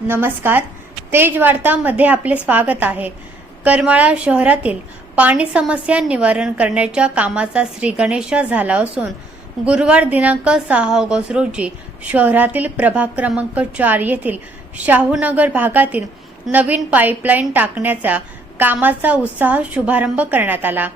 नमस्कार, तेज वार्तामध्ये आपले स्वागत आहे। करमाळा शहरातील पाणी समस्या निवारण करण्याच्या कामाचा श्रीगणेशा झाला असून गुरुवार दिनांक 6 ऑगस्ट रोजी शहरातील प्रभाग क्रमांक 4 येथील शाहूनगर भागातील नवीन पाईपलाईन टाकण्याच्या कामाचा उत्साह शुभारंभ करण्यात आला।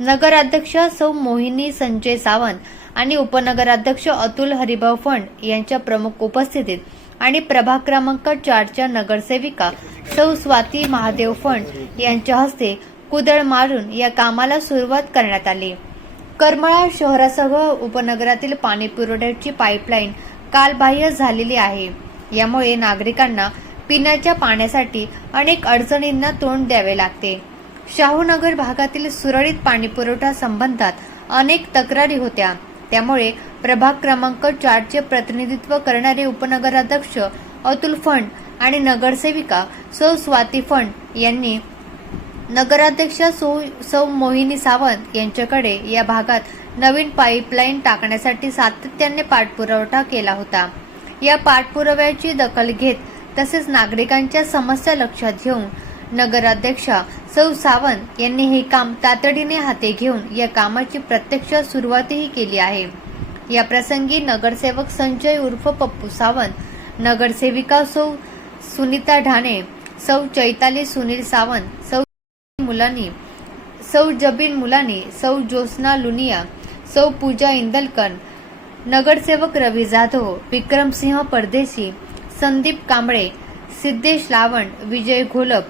नगराध्यक्ष सौ मोहिनी संजय सावंत आणि उपनगराध्यक्ष अतुल हरिभाऊ फंड यांच्या प्रमुख उपस्थितीत आणि प्रभाग क्रमांक 4 च्या नगरसेविका सौ स्वाती महादेव फंड यांच्या हस्ते कुदळ मारून या कामाला सुरुवात करण्यात आली। करमाळा शहरासह उपनगरातील पाणी पुरवठ्याची पाईपलाईन कालबाह्य झालेली आहे। यामुळे नागरिकांना पिण्याच्या पाण्यासाठी अनेक अडचणींना तोंड द्यावे लागते। शाहूनगर भागातील सुरळीत पाणी पुरवठा संबंधात अनेक तक्रारी होत्या। त्यामुळे प्रभाग क्रमांक 4 चे प्रतिनिधित्व करणारे उपनगराध्यक्ष अतुल फंड आणि नगरसेविका सौ स्वाती फंड यांनी नगराध्यक्ष सौ मोहिनी सावंत यांच्याकडे या भागात नवीन पाईपलाईन टाकण्यासाठी सातत्याने पाठपुरावा केला होता। या पाठपुराव्याची दखल घेत तसेच नागरिकांच्या समस्या लक्षात घेऊन नगराध्यक्षा सौ सावंत यांनी हे काम तातडीने हाती घेऊन या कामाची प्रत्यक्ष सुरुवातही केली आहे। या प्रसंगी नगरसेवक संजय उर्फ पप्पू सावंत, नगरसेविका सौ सुनीता ढाणे, सौ चैताली सुनील सावंत, सौ मुलानी, सौ जबीन मुलानी, सौ ज्योत्स्ना लुनिया, सौ पूजा इंदलकर, नगरसेवक रवी जाधव, विक्रमसिंह परदेशी, संदीप कांबळे, सिद्धेश लावण, विजय घोलप,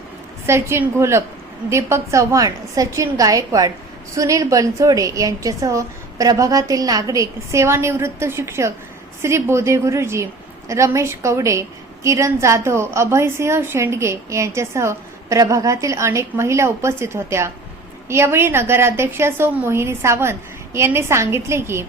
सचिन घोलप, दीपक चव्हाण, सचिन गायकवाड, सुनील बनसोडे यांच्यासह प्रभागातील नागरिक, सेवानिवृत्त शिक्षक श्री बोधे गुरुजी, रमेश कवडे, किरण जाधव, अभयसिंह शेंडगे यांच्यासह प्रभागातील अनेक महिला उपस्थित होत्या। यावेळी नगराध्यक्षा सौ मोहिनी सावंत यांनी सांगितले की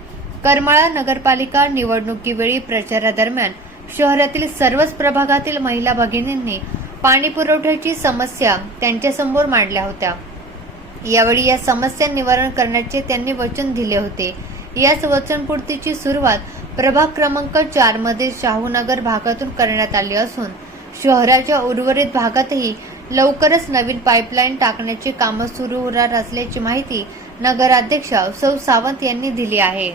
करमाळा नगरपालिका निवडणुकीवेळी प्रचारादरम्यान शहरातील सर्वच प्रभागातील महिला भगिनींनी पाणी पुरवठ्याची समस्या त्यांच्यासमोर मांडल्या होत्या। यावेळी या समस्या निवारण करण्याचे त्यांनी वचन दिले होते। याच वचनपूर्तीची सुरुवात प्रभाग क्रमांक 4 मध्ये शाहूनगर भागातून करण्यात आली असून शहराच्या उर्वरित भागातही लवकरच नवीन पाईपलाईन टाकण्याचे काम सुरू होणार असल्याची माहिती नगराध्यक्षा सौ सावंत यांनी दिली आहे।